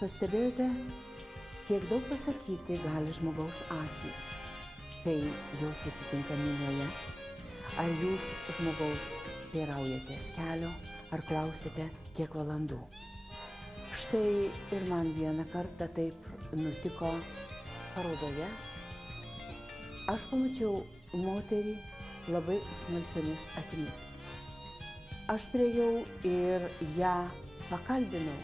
pastebėjote, kiek daug pasakyti gali žmogaus akys, kai jos susitinka minioje? Ar jūs žmogaus teiraujatės kelio, ar klausite, kiek valandų? Štai ir man vieną kartą taip nutiko parodoje. Aš pamačiau moterį labai smalsiomis akimis. Aš priėjau ir ją pakalbinau.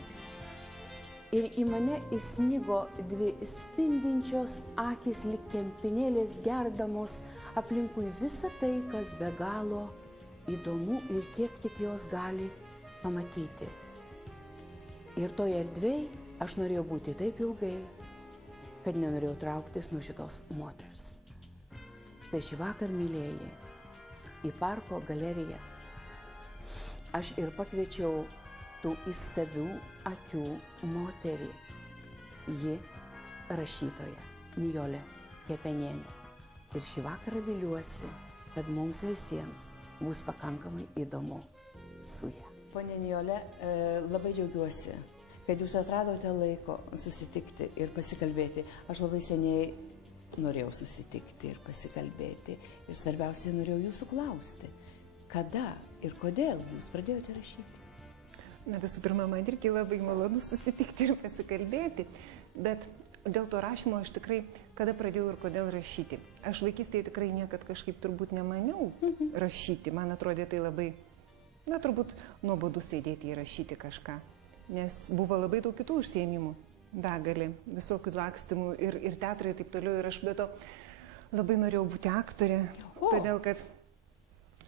Ir į mane įsnigo dvi spindinčios akys lyg kempinėlės gerdamos aplinkui visą tai, kas be galo įdomu ir kiek tik jos gali pamatyti. Ir toje erdvėje aš norėjau būti taip ilgai, kad nenorėjau trauktis nuo šitos moters. Štai šį vakar, mylėjai, į parko galeriją aš ir pakviečiau tų įstabių akių moterį. Ji rašytoja Nijolė Kepenienė. Ir šį vakarą viliuosi, kad mums visiems bus pakankamai įdomu su ja. Pone Nijolė, labai džiaugiuosi, kad jūs atradote laiko susitikti ir pasikalbėti. Aš labai seniai norėjau susitikti ir pasikalbėti. Ir svarbiausiai norėjau jūsų klausti, kada ir kodėl jūs pradėjote rašyti? Na, visų pirma, man irgi labai malonu susitikti ir pasikalbėti, bet dėl to rašymo aš tikrai, kada pradėjau ir kodėl rašyti. Aš vaikystėje tikrai niekad kažkaip turbūt nemaniau rašyti. Man atrodė tai labai, na, turbūt nuobodu sėdėti ir rašyti kažką, nes buvo labai daug kitų užsiėmimų, begalė, visokių lakstimų ir teatrai ir taip toliau. Ir aš be to labai norėjau būti aktorė, todėl kad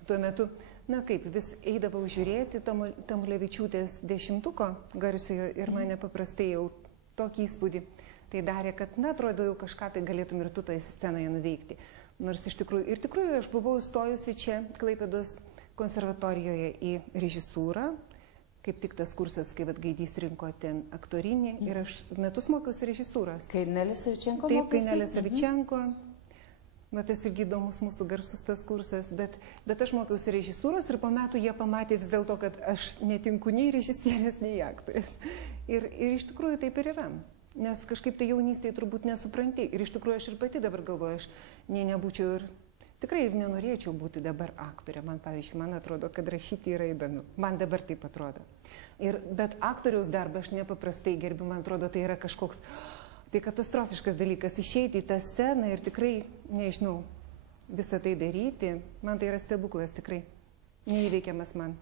tuo metu, na kaip, vis eidavau žiūrėti Tamulevičiūtės 10-ko garsiojo ir mane paprastai jau tokį įspūdį tai darė, kad, na, atrodo, jau kažką tai galėtum ir tu toje scenoje nuveikti. Nors iš tikrųjų aš buvau įstojusi čia Klaipėdos konservatorijoje į režisūrą, kaip tik tas kursas, kai Gaidys rinko ten aktorinį ir aš metus mokiausi režisūros. Kai Nelė Savičenko mokėsi? Taip, kai Nelė Savičenko. Na, tas irgi įdomus mūsų garsus tas kursas, bet aš mokiausi režisūros ir po metų jie pamatė vis dėlto, kad aš netinku nei režisierės, nei aktorės. Ir iš tikrųjų taip ir yra, nes kažkaip tai jaunystėje turbūt nesupranti. Ir iš tikrųjų aš ir pati dabar galvoju, aš nebūčiau ir tikrai ir nenorėčiau būti dabar aktorė. Man, pavyzdžiui, man atrodo, kad rašyti yra įdomu. Man dabar taip atrodo. Bet aktoriaus darbą aš nepaprastai gerbiu, man atrodo, tai yra kažkoks... Tai katastrofiškas dalykas išeiti į tą sceną ir tikrai, nežinau, visą tai daryti, man tai yra stebuklas tikrai, neįveikiamas man.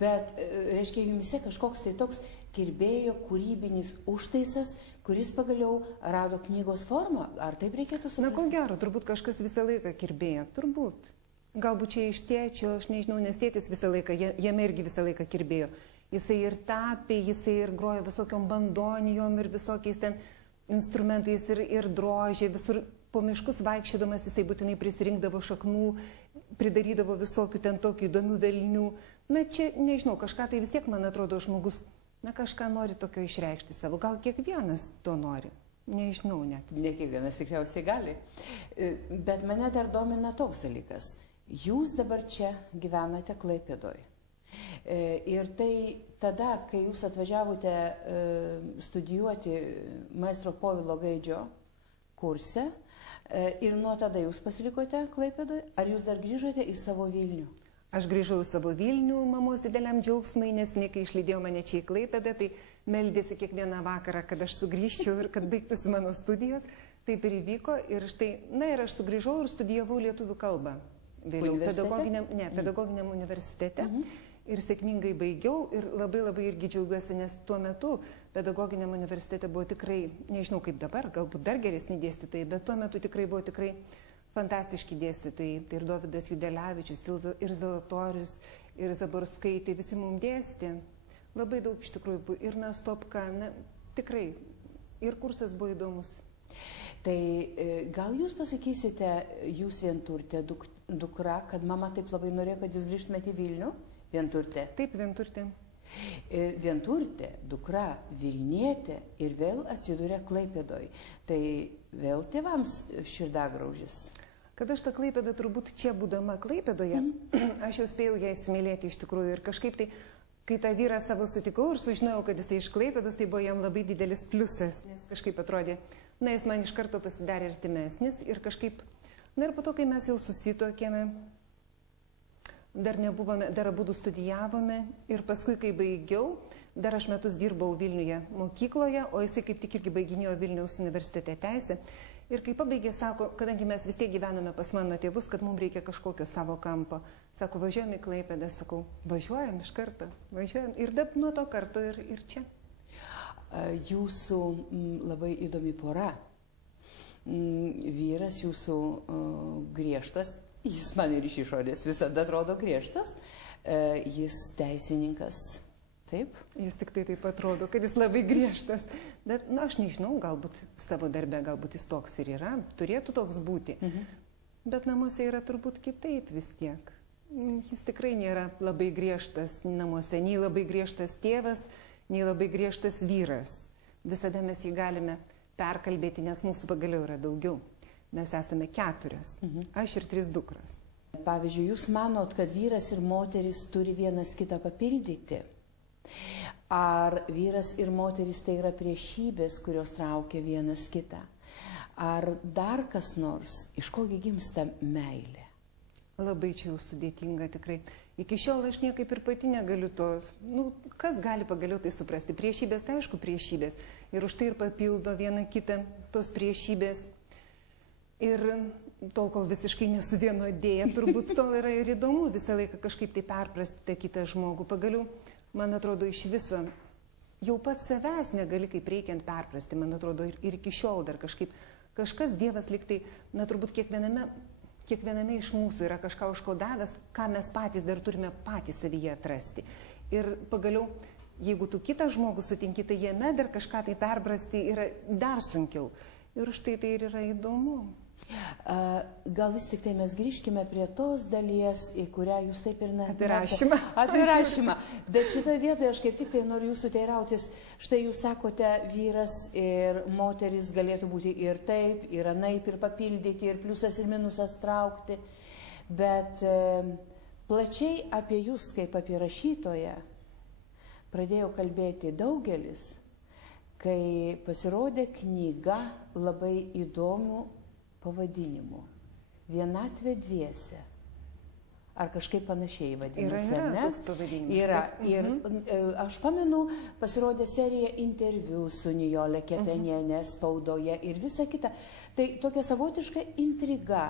Bet, reiškia, jumise kažkoks tai toks kirbėjo kūrybinis užtaisas, kuris pagaliau rado knygos formą, ar taip reikėtų suprasti? Na, ko gero, turbūt kažkas visą laiką kirbėjo, turbūt. Galbūt čia iš tėčio, aš nežinau, nes tėtis visą laiką, jame irgi visą laiką kirbėjo. Jisai ir tapė, jisai ir grojo visokiom bandonijom ir visokiais ten instrumentais ir drožė, visur po miškus vaikščiodamas jisai būtinai prisirinkdavo šaknų, pridarydavo visokių ten tokių įdomių velnių. Na čia, nežinau, kažką tai vis tiek, man atrodo, žmogus, na kažką nori tokio išreikšti savo, gal kiekvienas to nori, nežinau net. Ne kiekvienas tikriausiai gali, bet mane dar domina toks dalykas, jūs dabar čia gyvenate Klaipėdoje. Ir tai tada, kai jūs atvažiavote studijuoti maestro Povilo Gaidžio kurse ir nuo tada jūs pasilikote Klaipėdoje, ar jūs dar grįžote į savo Vilnių? Aš grįžau į savo Vilnių mamos dideliam džiaugsmui, nes kai išlydėjo mane čia į Klaipėdą, tai meldėsi kiekvieną vakarą, kad aš sugrįžčiau ir kad baigtųsi mano studijos. Taip ir įvyko ir štai, na ir aš sugrįžau ir studijavau lietuvių kalbą. Vėliau pedagoginiam universitete. Ir sėkmingai baigiau ir labai irgi džiaugiuosi, nes tuo metu pedagoginiam universitete buvo tikrai, nežinau kaip dabar, galbūt dar geresni dėstytojai, bet tuo metu tikrai buvo fantastiški dėstytojai. Tai ir Dovydas Judelevičius, ir Zalatorius, ir Zaborskaitė, visi mums dėstė. Labai daug iš tikrųjų buvo. Ir Nastopka, tikrai. Ir kursas buvo įdomus. Tai gal jūs pasakysite, jūs Vienturtė dukra, kad mama taip labai norėjo, kad jūs grįžtumėte į Vilnių? Vienturtė. Taip, Vienturtė. Vienturtė, dukra, Vilnietė ir vėl atsidūrė Klaipėdoje. Tai vėl tėvams širdagraužis. Kad aš tą Klaipėdą turbūt čia būdama Klaipėdoje, aš jau spėjau ją įsimylėti iš tikrųjų ir kažkaip tai, kai tą vyrą savo sutikau ir sužinojau, kad jisai iš Klaipėdos, tai buvo jam labai didelis pliusas, nes kažkaip atrodė, na, jis man iš karto pasidarė artimesnis ir kažkaip, na ir po to, kai mes jau susituokėme, dar nebuvome, dar abudu studijavome ir paskui, kai baigiau, dar aš metus dirbau Vilniuje mokykloje, o jisai kaip tik irgi baiginėjo Vilniaus universitete teisę. Ir kai pabaigė, sako, kadangi mes vis tiek gyvenome pas mano tėvus, kad mums reikia kažkokio savo kampo. Sako, važiuojam į Klaipėdą, sakau, važiuojam iš karto, važiuojam. Ir nuo to karto ir čia. Jūsų labai įdomi pora. Vyras jūsų griežtas, jis man ir iš išorės visada atrodo griežtas, jis teisininkas. Taip? Jis tik tai taip atrodo, kad jis labai griežtas. Bet, na, aš nežinau, galbūt savo darbe, galbūt jis toks ir yra, turėtų toks būti. Bet namuose yra turbūt kitaip vis tiek. Jis tikrai nėra labai griežtas namuose, nei labai griežtas tėvas, nei labai griežtas vyras. Visada mes jį galime perkalbėti, nes mūsų pagaliau yra daugiau. Mes esame 4, aš ir 3 dukros. Pavyzdžiui, jūs manot, kad vyras ir moteris turi vienas kitą papildyti? Ar vyras ir moteris tai yra priešybės, kurios traukia vienas kitą? Ar dar kas nors, iš kogi gimsta meilė? Labai čia jau sudėtinga tikrai. Iki šiol aš niekaip ir pati negaliu tos, kas gali pagaliau tai suprasti? Priešybės, tai aišku priešybės. Ir už tai ir papildo vieną kitą tos priešybės. Ir tol, kol visiškai nesuvienodėja, turbūt tol yra ir įdomu visą laiką kažkaip tai perprasti tą kitą žmogų. Pagaliau, man atrodo, iš viso jau pats savęs negali kaip reikiant perprasti, man atrodo, ir iki šiol dar kažkas Dievas liktai, na turbūt kiekviename iš mūsų yra kažką užkodavęs, ką mes patys dar turime patys savyje atrasti. Ir pagaliau, jeigu tu kitą žmogų sutinki, tai jame dar kažką tai perprasti yra dar sunkiau. Ir už tai ir yra įdomu. Gal vis tik tai mes grįžkime prie tos dalies, į kurią jūs taip ir Apie rašymą. Apie rašymą. Bet šitoje vietoje aš kaip tik tai noriu jūsų teirautis. Štai jūs sakote, vyras ir moteris galėtų būti ir taip, ir anaip, ir papildyti, ir pliusas, ir minusas traukti. Bet plačiai apie jūs, kaip apie rašytoją, pradėjo kalbėti daugelis, kai pasirodė knyga labai įdomių pavadinimu. Vienatvė dviese. Ar kažkaip panašiai vadinasi, ar ne? Toks pavadinimas. Yra. Ir aš pamenu, pasirodė serija interviu su Nijole Kepenienė spaudoje ir visa kita. Tai tokia savotiška intriga.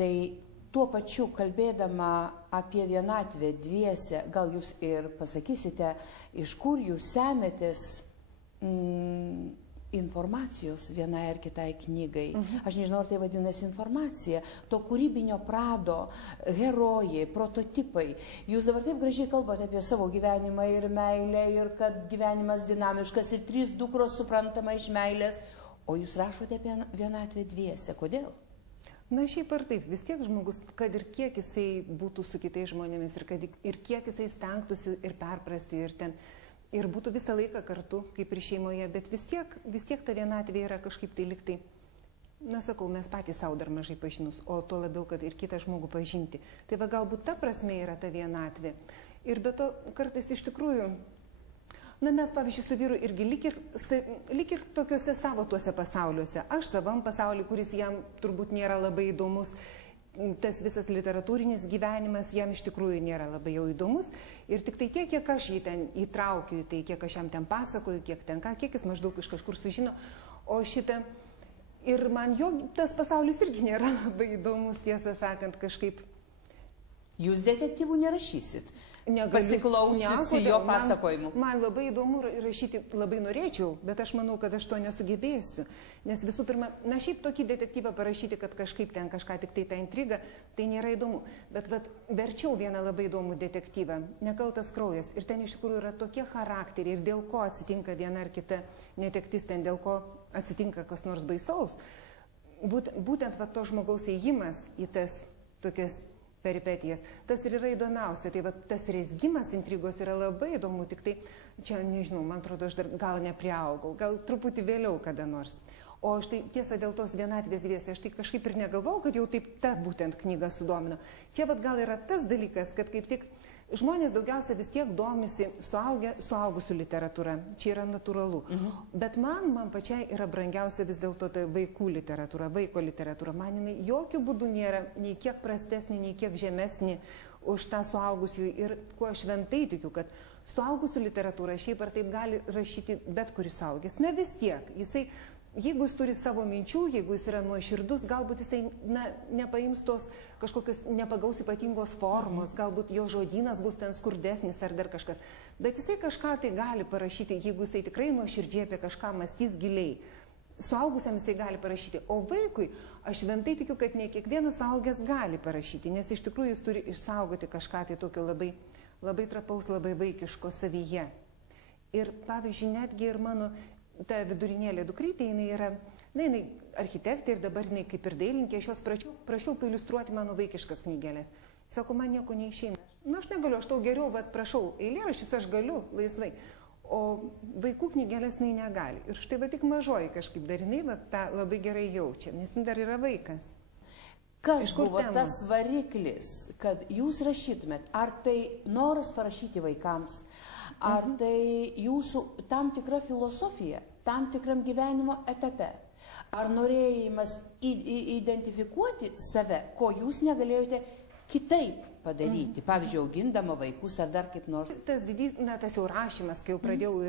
Tai tuo pačiu kalbėdama apie vienatvę dviese, gal jūs ir pasakysite, iš kur jūs semetės informacijos vienai ar kitai knygai. Aš nežinau, ar tai vadinasi informacija. To kūrybinio prado, herojai, prototipai. Jūs dabar taip gražiai kalbate apie savo gyvenimą ir meilę, ir kad gyvenimas dinamiškas, ir 3 dukros suprantama iš meilės. O jūs rašote apie vienatvę dviese. Kodėl? Na, šiaip ar taip, vis tiek žmogus, kad ir kiek jisai būtų su kitais žmonėmis, ir kiek jisai stengtųsi ir perprasti, ir būtų visą laiką kartu, kaip ir šeimoje, bet vis tiek ta vienatvė yra kažkaip tai liktai, na sakau, mes patys savo dar mažai pažinus, o tuo labiau, kad ir kitą žmogų pažinti. Tai va galbūt ta prasme yra ta vienatvė. Ir be to kartais iš tikrųjų, na mes pavyzdžiui su vyru irgi lyg ir tokiuose savo tuose pasauliuose. Aš savam pasauliu, kuris jam turbūt nėra labai įdomus. Tas visas literatūrinis gyvenimas jam iš tikrųjų nėra labai jau įdomus ir tik tai tiek, kiek aš jį ten įtraukiu, tai kiek aš jam ten pasakoju, kiek jis maždaug iš kažkur sužino, o šitą ir man jo tas pasaulis irgi nėra labai įdomus, tiesą sakant, kažkaip. Jūs detektyvų nerašysit? Pasiklausiusi jo pasakojimų. Man labai įdomu rašyti, labai norėčiau, bet aš manau, kad aš to nesugebėsiu. Nes visų pirma, na šiaip tokį detektyvą parašyti, kad kažkaip ten kažką tik tai tą intrigą, tai nėra įdomu. Bet verčiau vieną labai įdomų detektyvą, Nekaltas kraujas. Ir ten iš tikrųjų yra tokie charakteriai ir dėl ko atsitinka viena ar kita netektis, ten dėl ko atsitinka kas nors baisaus. Būtent to žmogaus ėjimas į tas tokias peripetijas. Tas ir yra įdomiausia. Tai tas rezgimas intrigos yra labai įdomu, tik tai čia, nežinau, man atrodo, aš dar gal nepriaugau, gal truputį vėliau kada nors. O štai tiesa dėl tos vienatvės dviese, aš tai kažkaip ir negalvojau, kad jau taip ta būtent knyga sudomino. Čia gal yra tas dalykas, kad kaip tik Žmonės daugiausia vis tiek domisi suaugusių literatūra, čia yra natūralu. Bet man pačiai yra brangiausia vis dėlto tai vaikų literatūra, vaiko literatūra. Man jinai jokių būdų nėra nei kiek prastesnė, nei kiek žemesnė už tą suaugusių. Ir kuo šventai tikiu, kad suaugusių literatūrą šiaip ar taip gali rašyti bet kuris suaugęs. Na vis tiek, jisai, jeigu jis turi savo minčių, jeigu jis yra nuoširdus, galbūt jisai nepaims tos kažkokios nepagaus ypatingos formos, galbūt jo žodynas bus ten skurdesnis ar dar kažkas. Bet jisai kažką tai gali parašyti, jeigu jisai tikrai nuoširdžiai apie kažką mąstys giliai. Suaugusiam jisai gali parašyti, o vaikui aš šventai tikiu, kad ne kiekvienas suaugęs gali parašyti, nes iš tikrųjų jis turi išsaugoti kažką tai tokio labai trapaus, labai vaikiško savyje. Ir pavyzdžiui, netgi ir mano ta vidurinėlė dukrytė, jinai yra, jinai architektė ir dabar jinai kaip ir dailininkė, aš jos prašiau pailiustruoti mano vaikiškas knygelės. Sako, man nieko neišeina. Na, aš negaliu, aš tau geriau, bet prašau, eilėraščius aš galiu laisvai. O vaikų knygelės jinai negali. Ir štai va tik mažoji kažkaip dar jinai tą labai gerai jaučia, nes jinai dar yra vaikas. Kas buvo tas variklis, kad jūs rašytumėt? Ar tai noras parašyti vaikams, ar tai jūsų tam tikra filosofija, tam tikram gyvenimo etape? Ar norėjimas identifikuoti save, ko jūs negalėjote kitaip padaryti, pavyzdžiui, augindama vaikus ar dar kaip nors? Tas didys, tas jau rašymas, kai jau pradėjau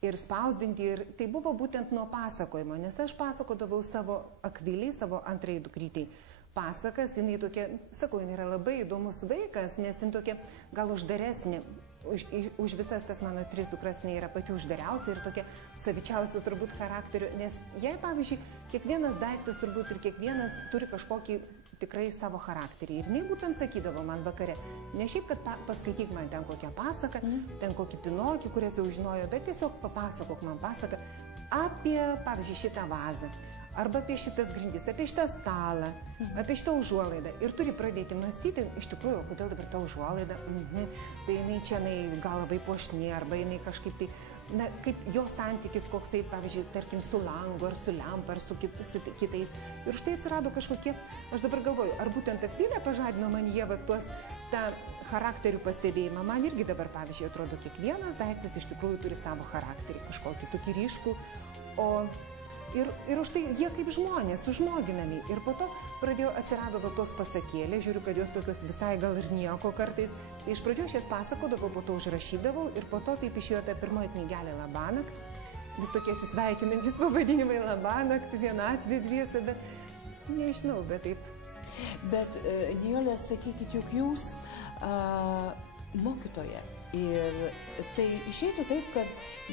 ir spausdinti, ir tai buvo būtent nuo pasakojimo, nes aš pasakodavau savo Akviliai, savo antrai dukrytei pasakas, jinai tokia, sakau, jinai yra labai įdomus vaikas, nes jinai tokia gal uždaresnė, už visas tas mano 3 dukras jinai yra pati uždariausia ir tokia savičiausia turbūt charakteriu, nes jai, pavyzdžiui, kiekvienas daiktas turbūt ir kiekvienas turi kažkokį tikrai savo charakterį. Ir jinai būtent sakydavo man vakare, ne šiaip, kad paskaityk man ten kokią pasaką, ten kokį Pinokį, kurias jau žinojo, bet tiesiog papasakok man pasaką apie, pavyzdžiui, šitą vazą, arba apie šitas grindis, apie šitą stalą, apie šitą užuolaidą. Ir turi pradėti mąstyti, iš tikrųjų, kodėl dabar ta užuolaida, tai jinai čia gal labai puošni, arba jinai kažkaip tai, na, kaip jo santykis koksai, pavyzdžiui, tarkim, su langu, ar su lempa, ar su kitais. Ir štai atsirado kažkokie, aš dabar galvoju, ar būtent Akvilė pažadino man jie tą charakterių pastebėjimą. Man irgi dabar, pavyzdžiui, atrodo, kiekvienas daiktas iš tikrųjų turi savo charakterį, kažkokį tokį ryškų. Ir už tai jie kaip žmonės, sužmoginami. Ir po to atsirado tos pasakėlės, žiūriu, kad jos tokios visai gal ir nieko kartais. Tai iš pradžių aš jas pasakodavau, po to užrašydavau ir po to taip išėjo ta pirmoji knygelė Labanakt. Vis tokie atsisveikinantis pavadinimai Labanakt, vienatvė, dviese, bet nežinau, bet taip. Bet, Nijolė, sakykit, juk jūs mokytoja. Ir tai išeitų taip, kad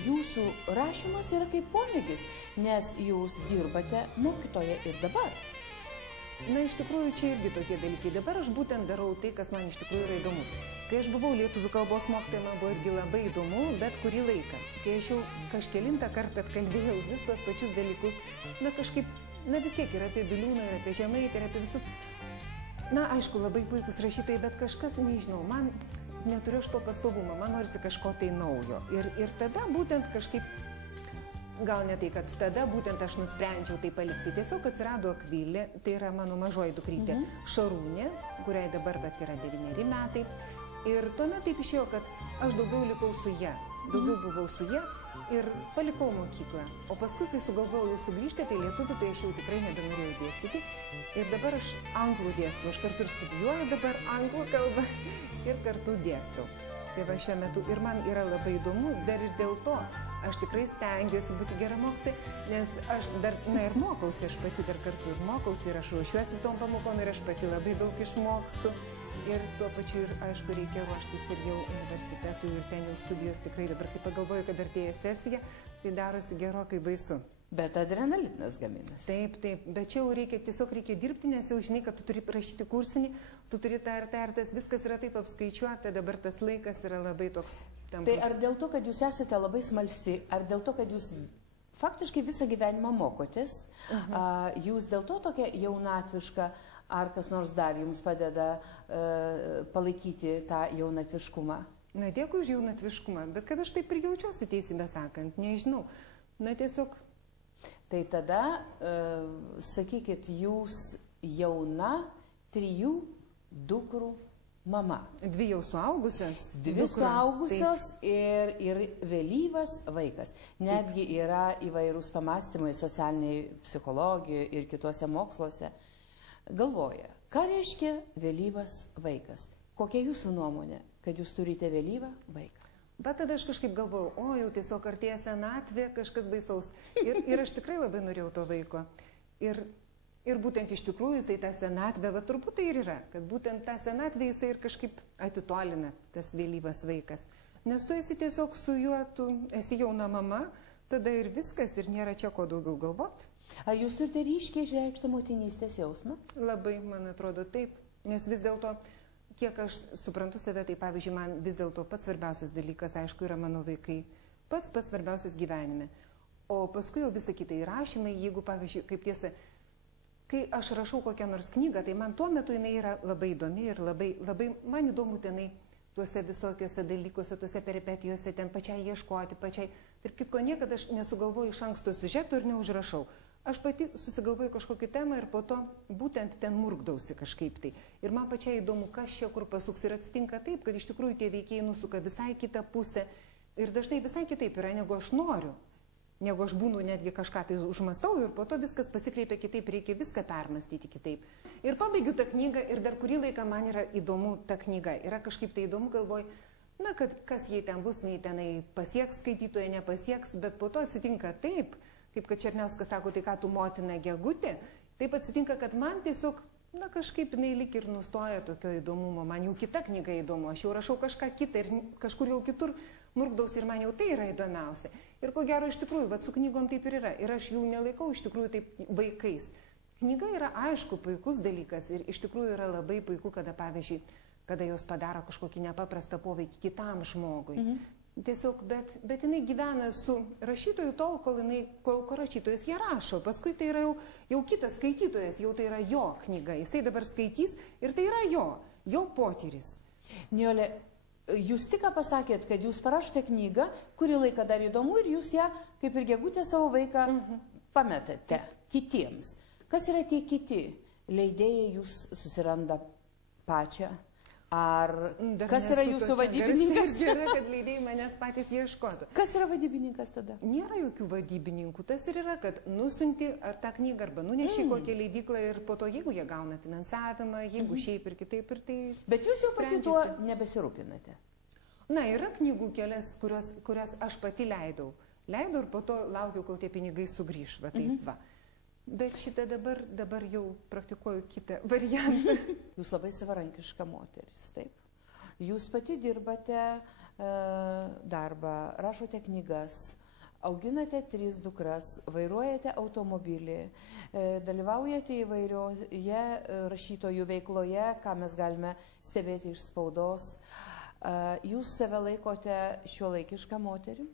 jūsų rašymas yra kaip pomėgis, nes jūs dirbate mokytoje ir dabar. Na, iš tikrųjų, čia irgi tokie dalykai. Dabar aš būtent darau tai, kas man iš tikrųjų yra įdomu. Kai aš buvau lietuvių kalbos mokytoja, man buvo irgi labai įdomu, bet kurį laiką. Kai aš jau kažkelintą kartą atkalbėjau vis tuos pačius dalykus, na kažkaip, na vis tiek ir apie Biliūną, ir apie Žemaitę, ir apie visus. Na, aišku, labai puikus rašytojai, bet kažkas, nežinau, man neturiu aš to pastovumą, man norisi kažko tai naujo. Ir tada būtent kažkaip, gal ne tai, kad tada būtent aš nusprendžiau tai palikti. Tiesiog atsirado Akvilė, tai yra mano mažoji dukrytė Šarūnė, kuriai dabar yra 9 metai. Ir tuomet taip išėjo, kad aš daugiau likau su ja, daugiau buvau su ja ir palikau mokyklą. O paskui, kai sugalvojau sugrįžti, tai lietuvių, tai aš jau tikrai nebenorėjau dėstyti. Ir dabar aš anglų dėstu, aš kartu ir studijuoju dabar anglų kalbą ir kartu dėstau. Tai va šiuo metu ir man yra labai įdomu, dar ir dėl to aš tikrai stengiuosi būti gera mokytoja, nes aš dar, ir mokausi, aš pati dar kartu ir mokausi, ir aš ruošiuosi tom pamokom, ir aš pati labai daug išmokstu. Ir tuo pačiu ir, aišku, reikia ruoštis ir jau universitetui, ir ten jau studijos tikrai dabar, kai pagalvoju, kad artėja sesija, tai darosi gerokai baisu. Bet adrenalinas gaminas. Taip, bet čia jau tiesiog reikia dirbti, nes jau žinai, kad tu turi rašyti kursinį, tu turi tą ir tas, viskas yra taip apskaičiuota, dabar tas laikas yra labai toks tamprus. Tai ar dėl to, kad jūs esate labai smalsi, ar dėl to, kad jūs faktiškai visą gyvenimą mokotės, jūs dėl to tokia jaunatviška, ar kas nors dar jums padeda palaikyti tą jaunatviškumą? Na, dėkui už jaunatviškumą, bet kad aš taip ir jaučiuosi, teisybę sakant, nežinau. Na, tiesiog. Tai tada, sakykit, jūs jauna 3 dukrų mama. Dvi jau suaugusios. Dvi suaugusios ir vėlyvas vaikas. Netgi yra įvairūs pamastymai socialiniai psichologijoje ir kitose moksluose. Galvoja, ką reiškia vėlyvas vaikas? Kokia jūsų nuomonė, kad jūs turite vėlyvą vaiką? Bet tada aš kažkaip galvojau, o jau tiesiog artėja senatvė, kažkas baisaus. Ir aš tikrai labai norėjau to vaiko. Ir būtent iš tikrųjų jisai tą senatvę, va turbūt tai ir yra, kad būtent tą senatvę jisai ir kažkaip atitolina tas vėlyvas vaikas. Nes tu esi tiesiog su juo, tu esi jauna mama, tada ir viskas, ir nėra čia ko daugiau galvot. Ar jūs turite ryškiai išreikštą motinystės jausmą? Labai, man atrodo, taip. Nes vis dėlto, kiek aš suprantu save, tai pavyzdžiui, man vis dėlto pats svarbiausias dalykas, aišku, yra mano vaikai. Pats svarbiausias gyvenime. O paskui jau visą kitą įrašymai, jeigu, pavyzdžiui, kaip tiesa, kai aš rašau kokią nors knygą, tai man tuo metu jinai yra labai įdomi ir labai man įdomu tenai tuose visokiuose dalykuose, tuose peripetijose, ten pačiai ieškoti, pačiai. Tarp kitko, niekada aš nesugalvoju iš anksto siužeto ir neužrašau. Aš pati susigalvoju kažkokią temą ir po to būtent ten murkdausi kažkaip tai. Ir man pačiai įdomu, kas čia kur pasuks. Ir atsitinka taip, kad iš tikrųjų tie veikėjai nusuka visai kitą pusę. Ir dažnai visai kitaip yra, negu aš noriu. Negu aš būnu netgi kažką tai užmastau ir po to viskas pasikreipia kitaip, reikia viską permastyti kitaip. Ir pabaigiu tą knygą ir dar kurį laiką man yra įdomu ta knyga. Yra kažkaip tai įdomu, galvoju, na, kad kas jai ten bus, nei tenai pasieks skaitytoje, nepasieks, bet po to atsitinka taip, kaip kad Černiauskas sako, tai ką tu motina gegutė, taip atsitinka, kad man tiesiog, na, kažkaip jinai lik ir nustoja tokio įdomumo, man jau kita knyga įdomu, aš jau rašau kažką kitą ir kažkur jau kitur murkdaus ir man jau tai yra įdomiausia. Ir ko gero iš tikrųjų, va, su knygom taip ir yra, ir aš jų nelaikau iš tikrųjų taip vaikais. Knyga yra aišku puikus dalykas ir iš tikrųjų yra labai puiku, kada pavyzdžiui, kada jos padaro kažkokį nepaprastą poveikį kitam žmogui. Tiesiog, bet jinai gyvena su rašytoju tol, kol rašytojas ją rašo. Paskui tai yra jau kitas skaitytojas, jau tai yra jo knyga. Jisai dabar skaitys ir tai yra jo potyris. Nijolė, jūs tik pasakėt, kad jūs parašote knygą, kurį laiką dar įdomu ir jūs ją, kaip ir gegutė, savo vaiką pametate kitiems. Kas yra tie kiti? Leidėjai jūs susiranda pačią? Ar kas yra jūsų vadybininkas? Gerai, kad leidėjai manęs patys ieškotų. Kas yra vadybininkas tada? Nėra jokių vadybininkų. Tas ir yra, kad nusiunti ar tą knygą arba nuneši kokią leidyklą ir po to, jeigu jie gauna finansavimą, jeigu šiaip ir kitaip ir tai... Bet jūs jau pati tuo nebesirūpinate? Na, yra knygų kelias, kurias aš pati leidau. Leidau ir po to laukiau, kol tie pinigai sugrįš. Va, taip, va. Bet šitą dabar jau praktikuoju kitą variantą. Jūs labai savarankiška moteris, taip. Jūs pati dirbate darbą, rašote knygas, auginate 3 dukras, vairuojate automobilį, dalyvaujate įvairioje rašytojų veikloje, ką mes galime stebėti iš spaudos. Jūs save laikote šiuolaikišką moterį?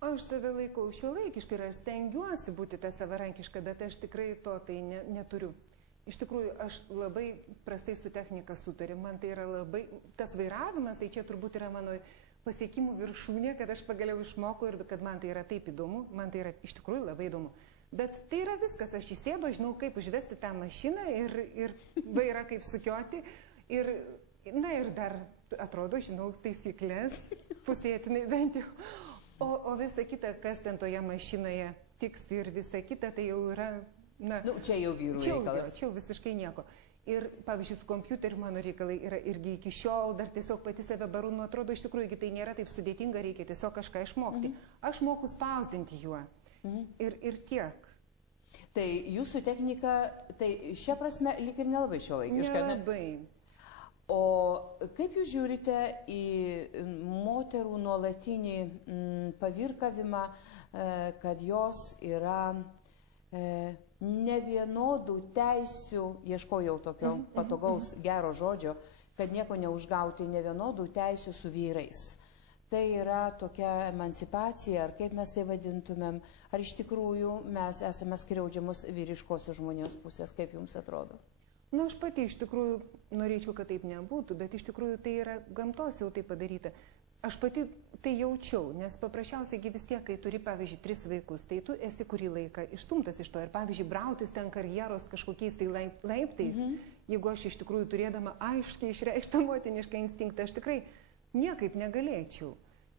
Aš save laikau šiuolaikiškai ir aš stengiuosi būti ta savarankiška, bet aš tikrai to tai neturiu. Iš tikrųjų, aš labai prastai su technika sutariu. Man tai yra labai... Tas vairavimas, tai čia turbūt yra mano pasiekimų viršūnė, kad aš pagaliau išmokau ir kad man tai yra taip įdomu. Man tai yra iš tikrųjų labai įdomu. Bet tai yra viskas. Aš įsėdu, žinau, kaip užvesti tą mašiną ir vairą kaip sukioti. Na ir dar, atrodo, žinau taisyklės, pusėtinai bent jau. O visa kita, kas ten toje mašinoje tiks ir visa kita, tai jau yra... Na, čia jau vyrų reikalas. Čia jau visiškai nieko. Ir, pavyzdžiui, su kompiuteriu mano reikalai yra irgi iki šiol, dar tiesiog pati save barūnu, atrodo, iš tikrųjų, tai nėra taip sudėtinga, reikia tiesiog kažką išmokti. Aš moku spausdinti juo. Ir tiek. Tai jūsų technika, tai šia prasme lyg ir nelabai šiuolaikiška. Nelabai. O kaip jūs žiūrite į moterų nuolatinį pavirkavimą, kad jos yra nevienodų teisių, ieškojau tokio patogaus gero žodžio, kad nieko neužgauti, nevienodų teisių su vyrais. Tai yra tokia emancipacija, ar kaip mes tai vadintumėm, ar iš tikrųjų mes esame skriaudžiamos vyriškosios žmonijos pusės, kaip jums atrodo? Na, aš pati iš tikrųjų norėčiau, kad taip nebūtų, bet iš tikrųjų tai yra gamtos jau tai padaryta. Aš pati tai jaučiau, nes paprasčiausiai vis tiek, kai turi, pavyzdžiui, 3 vaikus, tai tu esi kurį laiką išstumtas iš to ir, pavyzdžiui, brautis ten karjeros kažkokiais tai laiptais, jeigu aš iš tikrųjų turėdama aiškiai išreikštą motinišką instinktą, aš tikrai niekaip negalėčiau.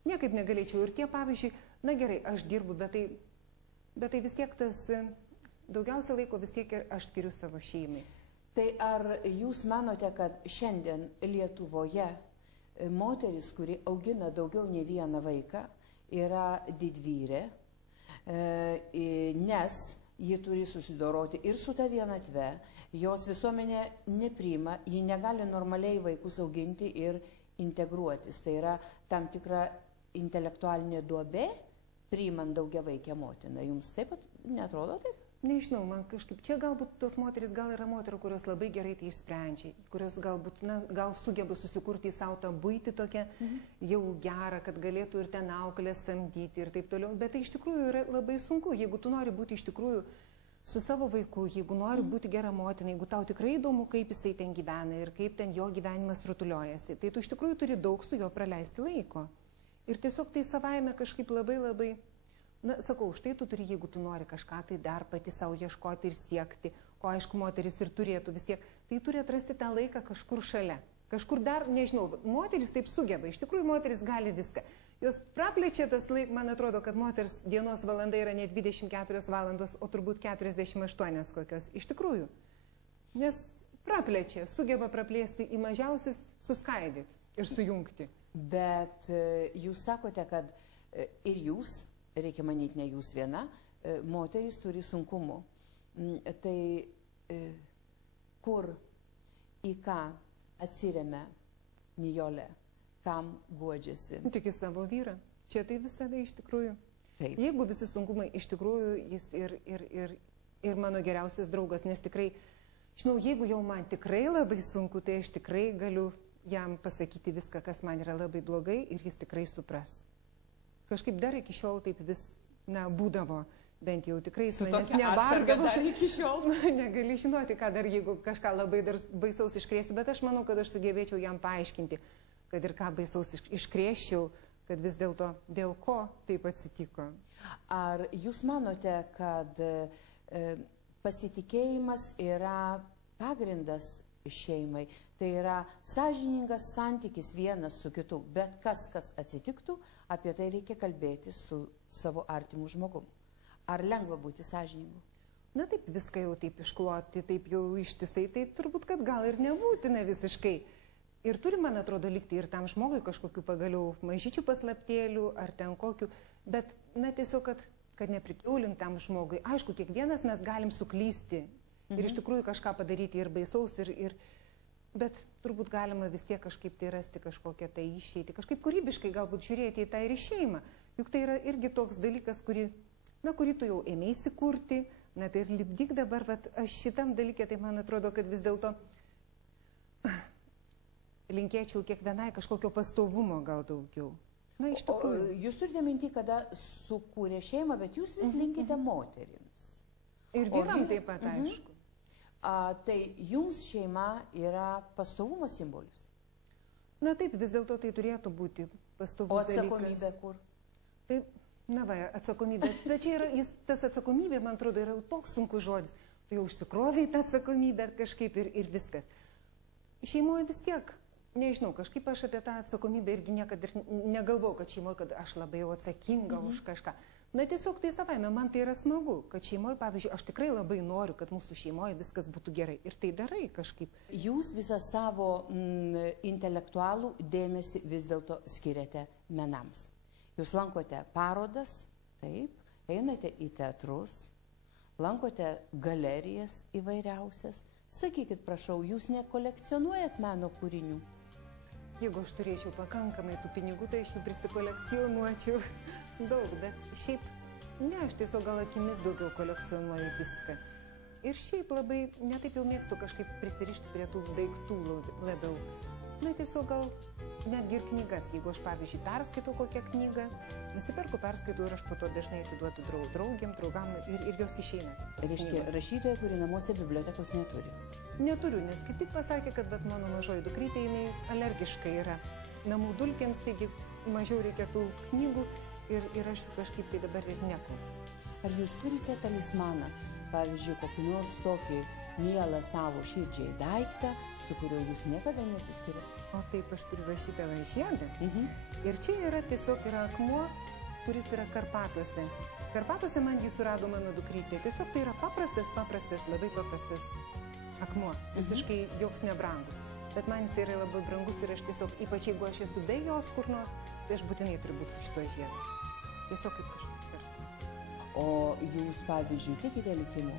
Niekaip negalėčiau. Ir tie, pavyzdžiui, na gerai, aš dirbu, bet tai vis tiek tas daugiausia laiko vis tiek aš skiriu savo šeimai. Tai ar jūs manote, kad šiandien Lietuvoje moteris, kuri augina daugiau nei vieną vaiką, yra didvyrė, nes ji turi susidoroti ir su ta vienatve, jos visuomenė nepriima, ji negali normaliai vaikus auginti ir integruotis. Tai yra tam tikra intelektualinė duobė, priimant daugiavaikę motiną. Jums taip pat neatrodo taip? Nežinau, man kažkaip, čia galbūt tos moteris gal yra moterų, kurios labai gerai tai išsprendžia, kurios galbūt, gal sugeba susikurti į savo tą buitį tokią jau gerą, kad galėtų ir ten auklės samdyti ir taip toliau, bet tai iš tikrųjų yra labai sunku, jeigu tu nori būti iš tikrųjų su savo vaiku, jeigu nori būti gera motina, jeigu tau tikrai įdomu, kaip jisai ten gyvena ir kaip ten jo gyvenimas rutuliojasi, tai tu iš tikrųjų turi daug su juo praleisti laiko. Ir tiesiog tai savaime kažkaip labai, na, sakau, štai tu turi, jeigu tu nori kažką tai dar pati savo ieškoti ir siekti, ko aišku moteris ir turėtų vis tiek, tai turi atrasti tą laiką kažkur šalia. Kažkur dar, nežinau, moteris taip sugeba, iš tikrųjų moteris gali viską. Jos praplečia tas laik, man atrodo, kad moters dienos valanda yra ne 24 valandos, o turbūt 48 kokios. Iš tikrųjų. Nes praplečia, sugeba praplėsti į mažiausias, suskaidyti ir sujungti. Bet jūs sakote, kad ir jūs, reikia manyti, ne jūs viena, moterys turi sunkumų. Tai kur, į ką atsiremia Nijolė, kam guodžiasi? Tik į savo vyrą. Čia tai visada iš tikrųjų. Taip. Jeigu visi sunkumai iš tikrųjų, jis ir mano geriausias draugas, nes tikrai, žinau, jeigu jau man tikrai labai sunku, tai aš tikrai galiu jam pasakyti viską, kas man yra labai blogai ir jis tikrai supras. Kažkaip dar iki šiol taip vis, na, būdavo, bent jau tikrai jis manęs nebardavo. Dar iki šiol. Negali žinoti, ką dar, jeigu kažką labai dar baisaus iškrėsiu, bet aš manau, kad aš sugebėčiau jam paaiškinti, kad ir ką baisaus iškrėščiau, kad vis dėlto dėl ko taip atsitiko. Ar jūs manote, kad pasitikėjimas yra pagrindas šeimai? Tai yra sąžiningas santykis vienas su kitu, bet kas atsitiktų, apie tai reikia kalbėti su savo artimu žmogumu. Ar lengva būti sąžiningu? Na taip, viską jau taip iškloti, taip jau ištisai, tai turbūt, kad gal ir nebūtina visiškai. Ir turi, man atrodo, likti ir tam žmogui kažkokiu pagaliau mažyčių paslaptėlių ar ten kokiu, bet, na tiesiog, kad neprikiaulint tam žmogui. Aišku, kiekvienas mes galim suklysti ir iš tikrųjų kažką padaryti ir baisaus, bet turbūt galima vis tiek kažkaip tai rasti kažkokią tai išeitį, kažkaip kūrybiškai galbūt žiūrėti į tą ir į šeimą. Juk tai yra irgi toks dalykas, kurį tu jau ėmėsi kurti, na tai ir lipdyk dabar, bet aš šitam dalykė, tai man atrodo, kad vis dėlto linkėčiau kiekvienai kažkokio pastovumo gal daugiau. Na, iš tikrųjų. Jūs turite mintį, kada sukūrė šeimą, bet jūs vis linkite moterims. Ir vyram taip pat, aišku. Tai jums šeima yra pastovumo simbolis? Na taip, vis dėlto tai turėtų būti pastovus dalykas. O atsakomybė kur? Tai, na va, atsakomybė. Bet čia yra, tas atsakomybė, man atrodo, yra toks sunkus žodis. Tu jau užsikroviai tą atsakomybę kažkaip ir viskas. Šeimoje vis tiek, nežinau, kažkaip aš apie tą atsakomybę irgi niekada negalvau, kad šeimoje, kad aš labai jau atsakinga už kažką. Na tiesiog tai savaime, man tai yra smagu, kad šeimoje, pavyzdžiui, aš tikrai labai noriu, kad mūsų šeimoje viskas būtų gerai. Ir tai darai kažkaip. Jūs visą savo intelektualų dėmesį vis dėlto skiriate menams. Jūs lankote parodas, taip, einate į teatrus, lankote galerijas įvairiausias. Sakykit, prašau, jūs nekolekcionuojat meno kūrinių? Jeigu aš turėčiau pakankamai tų pinigų, tai aš jų prisikolekcionuočiau daug, bet šiaip, ne, aš tiesiog gal akimis daugiau kolekcionuoju viską. Ir šiaip labai, netaip jau mėgstu kažkaip prisirišti prie tų daiktų labiau. Na, tiesiog gal netgi ir knygas, jeigu aš, pavyzdžiui, perskaitau kokią knygą, nusiperku, perskaitau ir aš po to dažnai atiduodu draugam ir jos išeina. Reiškia, rašytoja, kuri namuose bibliotekos neturi? Neturiu, nes kaip tik pasakė, kad mano mažoji dukrytė, jinai alergiška yra namų dulkėms, taigi mažiau reikia tų knygų ir aš kažkaip tai dabar ir nekaupiu. Ar jūs turite talismaną, pavyzdžiui, kokį nors tokį mielą savo širdžiai daiktą, su kuriuo jūs niekada nesiskiriate? O taip, aš turiu va šitą va žiedą. Ir čia yra tiesiog akmuo, kuris yra Karpatuose. Karpatuose man jį surado mano dukrytė. Tiesiog tai yra paprastas, labai paprastas akmuo. Visiškai joks nebrangus. Bet man jis yra labai brangus ir aš tiesiog, ypač jeigu aš esu be jos kur nors, tai aš būtinai turiu būti su šito žiedu. Tiesiog kaip kažkoks arti. O jūs, pavyzdžiui, tikite likimu?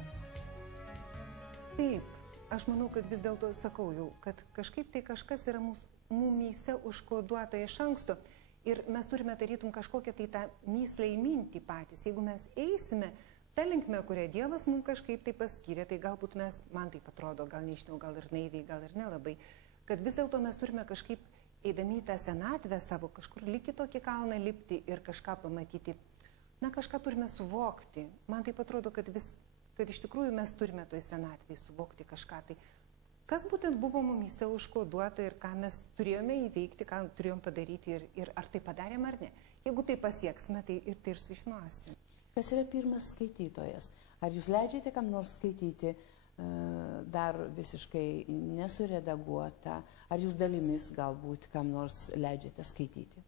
Taip, aš manau, kad vis dėlto sakau jau, kad kažkaip tai kažkas yra mumyse užkoduota iš anksto ir mes turime tarytum kažkokią tai tą myslę įminti patys. Jeigu mes eisime tą linkmę, kurią Dievas mums kažkaip tai paskyrė, tai galbūt mes, man taip atrodo, gal nežinau, gal ir naiviai, gal ir nelabai, kad vis dėlto mes turime kažkaip, eidami į tą senatvę savo, kažkur lyg į tokį kalną lipti ir kažką pamatyti, na, kažką turime suvokti. Man taip atrodo, kad iš tikrųjų mes turime toj senatvėje suvokti kažką. Tai kas būtent buvo mumyse užkoduota ir ką mes turėjome įveikti, ką turėjom padaryti ir ar tai padarėm ar ne. Jeigu tai pasieksime, tai ir sužinosim. Kas yra pirmas skaitytojas? Ar jūs leidžiate kam nors skaityti dar visiškai nesuredaguotą? Ar jūs dalimis galbūt kam nors leidžiate skaityti?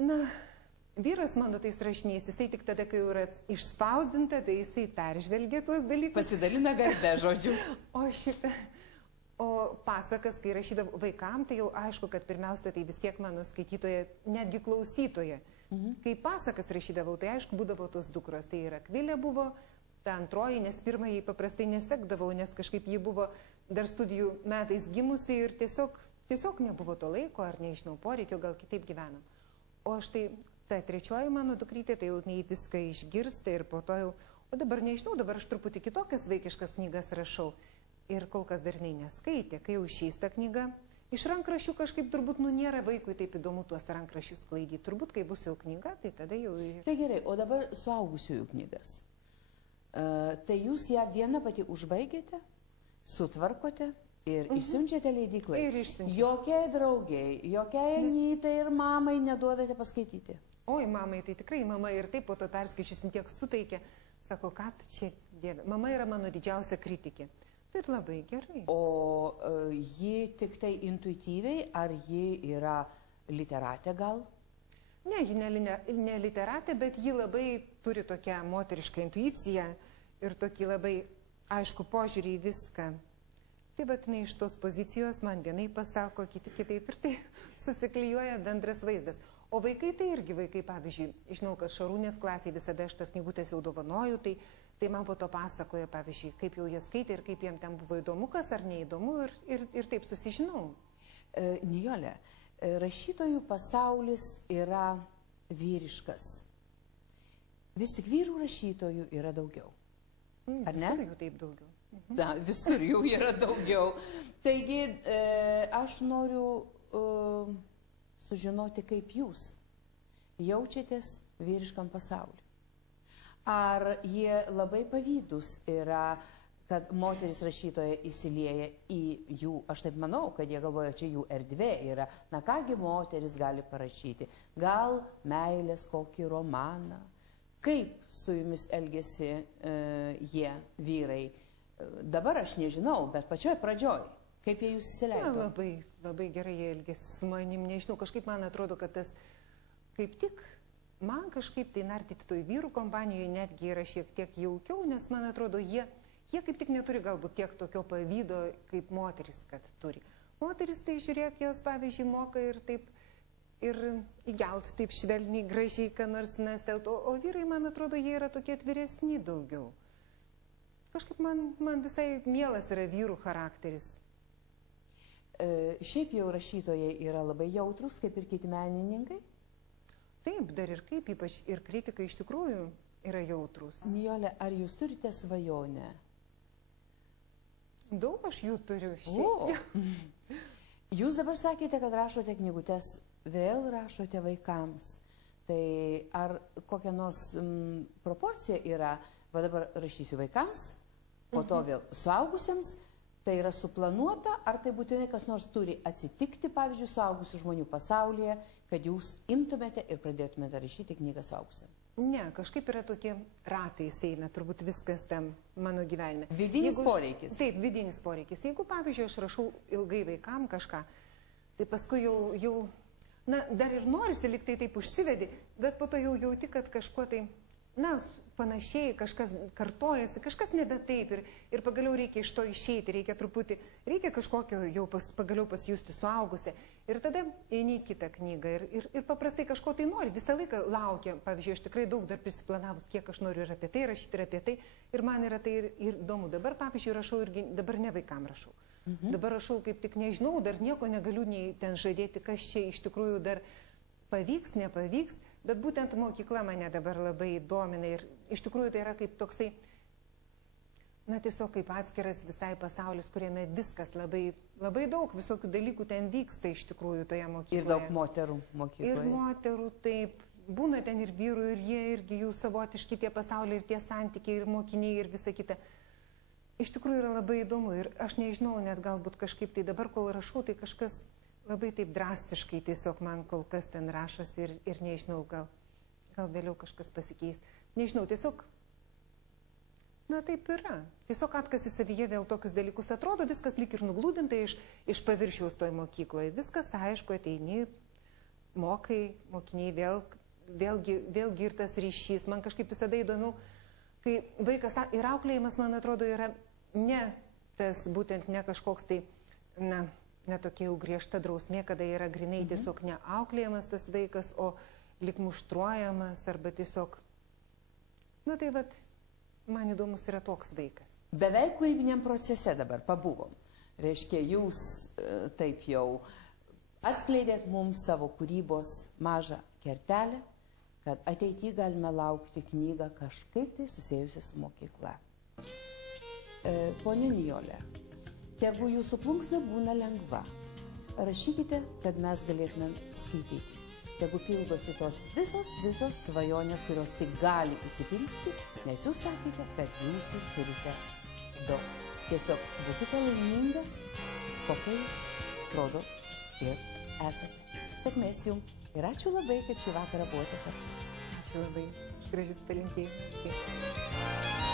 Na, vyras mano tais rašiniais, jisai tik tada, kai jau yra išspausdinta, tai jisai peržvelgia tuos dalykus. Pasidalina garbe, žodžiu. O pasakas, kai rašydavau vaikam, tai jau aišku, kad pirmiausia, tai vis tiek mano skaitytoja, netgi klausytoja. Kai pasakas rašydavau, tai aišku, būdavo tos dukros. Tai ir Akvilė buvo, ta antroji, nes pirmąjį paprastai nesekdavau, nes kažkaip ji buvo dar studijų metais gimusi ir tiesiog nebuvo to laiko, ar nežinau, poreikio, gal kitaip gyvenom. O štai ta trečioji mano dukrytė, tai jau nei viską išgirsta ir po to jau, o dabar nežinau, dabar aš truputį kitokias vaikiškas knygas rašau ir kol kas dar neskaitė, kai jau išeis ta knyga. Iš rankraščių kažkaip turbūt, nėra vaikui taip įdomu tuos rankraščius sklaidyti. Turbūt, kai bus jau knyga, tai tada jau... Tai gerai, o dabar suaugusiųjų knygas. Tai jūs ją vieną pati užbaigėte, sutvarkote ir išsiunčiate leidyklai. Ir išsiunčiate. Jokiai draugiai, jokiai anytai ir mamai neduodate paskaityti. Oi, mamai, tai tikrai mama ir taip po to perskaičiusim tiek supeikė. Sako, ką tu čia dėvi? Mama yra mano didžiausia kritikė. Tai ir labai gerai. O ji tik tai intuityviai, ar ji yra literatė gal? Ne, ji ne literatė, bet ji labai turi tokią moterišką intuiciją ir tokį labai aišku požiūrį į viską. Tai vat iš tos pozicijos man vienai pasako, kiti kitaip ir tai susiklijuoja bendras vaizdas. O vaikai tai irgi vaikai, pavyzdžiui, žinau, kad Šarūnės klasėje visada aš tas knygutės jau dovanoju, tai man po to pasakoja, pavyzdžiui, kaip jau jie skaitė ir kaip jiem ten buvo įdomu, kas ar neįdomu ir taip susižinau. Nijole, rašytojų pasaulis yra vyriškas. Vis tik vyrų rašytojų yra daugiau. Ar ne? Visur jų taip daugiau. Na, visur jų yra daugiau. Taigi, aš noriu sužinoti, kaip jūs jaučiatės vyriškam pasauliu. Ar jie labai pavydūs yra, kad moteris rašytoja įsilieja į jų, aš taip manau, kad jie galvoja, čia jų erdvė yra, na kągi moteris gali parašyti, gal meilės kokį romaną, kaip su jumis elgesi jie, vyrai. Dabar aš nežinau, bet pačioj pradžioj, kaip jie jūs įsileido? Na, labai gerai jie elgesi su manim, nežinau, kažkaip man atrodo, kad tas kaip tik man kažkaip tai nardyti toj vyrų kompanijoje netgi yra šiek tiek jaukiau, nes man atrodo, jie kaip tik neturi galbūt tiek tokio pavydo, kaip moteris, kad turi. Moteris tai žiūrėk, jos pavyzdžiui moka ir taip, ir įgelt taip švelniai, gražiai, ką nors mestelt, o vyrai, man atrodo, jie yra tokie atviresni daugiau. Kažkaip man visai mielas yra vyrų charakteris. Šiaip jau rašytojai yra labai jautrus, kaip ir kiti menininkai? Taip, dar ir kaip, ypač ir kritikai iš tikrųjų yra jautrus. Nijole, ar jūs turite svajonę? Daug aš jų turiu šiaip. Jūs dabar sakėte, kad rašote knygutes, vėl rašote vaikams. Tai ar kokia nors proporcija yra, va dabar rašysiu vaikams, po to vėl suaugusiems, tai yra suplanuota, ar tai būtinai kas nors turi atsitikti, pavyzdžiui, suaugusių žmonių pasaulyje, kad jūs imtumėte ir pradėtumėte rašyti knygą suaugusiam? Ne, kažkaip yra tokie ratai eina, turbūt viskas tam mano gyvenime. Vidinis poreikis. Taip, vidinis poreikis. Jeigu, pavyzdžiui, aš rašau ilgai vaikam kažką, tai paskui jau na, dar ir norisi, lyg tai taip užsivedi, bet po to jau jauti, kad kažkuo tai, na, panašiai, kažkas kartojasi, kažkas nebe taip ir pagaliau reikia iš to išeiti, reikia kažkokio jau pagaliau pasijusti suaugusią. Ir tada eini į kitą knygą ir paprastai kažko tai nori, visą laiką laukia. Pavyzdžiui, aš tikrai daug dar prisiplanavus, kiek aš noriu ir apie tai rašyti, ir apie tai. Ir man yra tai ir įdomu. Dabar, pavyzdžiui, rašau irgi, dabar ne vaikam rašau. Dabar rašau kaip tik nežinau, dar nieko negaliu nei ten žadėti, kas čia iš tikrųjų dar pavyks, nepavyks. Bet būtent mokykla mane dabar labai domina ir iš tikrųjų tai yra kaip toksai, na tiesiog kaip atskiras visai pasaulis, kuriame viskas labai daug visokių dalykų ten vyksta iš tikrųjų toje mokykloje. Ir daug moterų mokykloje. Ir moterų, taip, būna ten ir vyrų, ir jie irgi jų savotiški tie pasauliai, ir tie santykiai, ir mokiniai, ir visa kita. Iš tikrųjų yra labai įdomu ir aš nežinau, net galbūt kažkaip tai dabar, kol rašau, tai kažkas labai taip drastiškai tiesiog man kol kas ten rašosi ir nežinau, gal vėliau kažkas pasikeis. Nežinau, tiesiog, na taip yra. Tiesiog atkasi savyje vėl tokius dalykus. Atrodo, viskas lyg ir nuglūdinta iš paviršiaus toj mokykloje. Viskas, aišku, ateini, mokai, mokiniai vėlgi ir tas ryšys. Man kažkaip visada įdomiau, kai vaikas ir auklėjimas, man atrodo, yra ne tas būtent ne kažkoks tai, na, netokia jau griežta drausmė, kada yra grinai tiesiog neauklėjamas tas vaikas, o lyg muštruojamas arba tiesiog, na tai vat, man įdomus yra toks vaikas. Beveik kūrybiniam procese dabar pabuvom. Reiškia, jūs taip jau atskleidėt mums savo kūrybos mažą kertelę, kad ateityje galime laukti knygą kažkaip tai susijusią su mokykla. Pone Nijole, tegu jūsų plunksna būna lengva. Rašykite, kad mes galėtumėm skaityti. Tegu pildosi tos visos svajonės, kurios tik gali įsipildyti, nes jūs sakėte, kad jūs jų turite daug. Tiesiog būkite laiminga, kokia jūs atrodo ir esate. Sėkmės jums. Ir ačiū labai, kad šį vakarą buvote kartu. Ačiū labai už gražius palinkėjimus.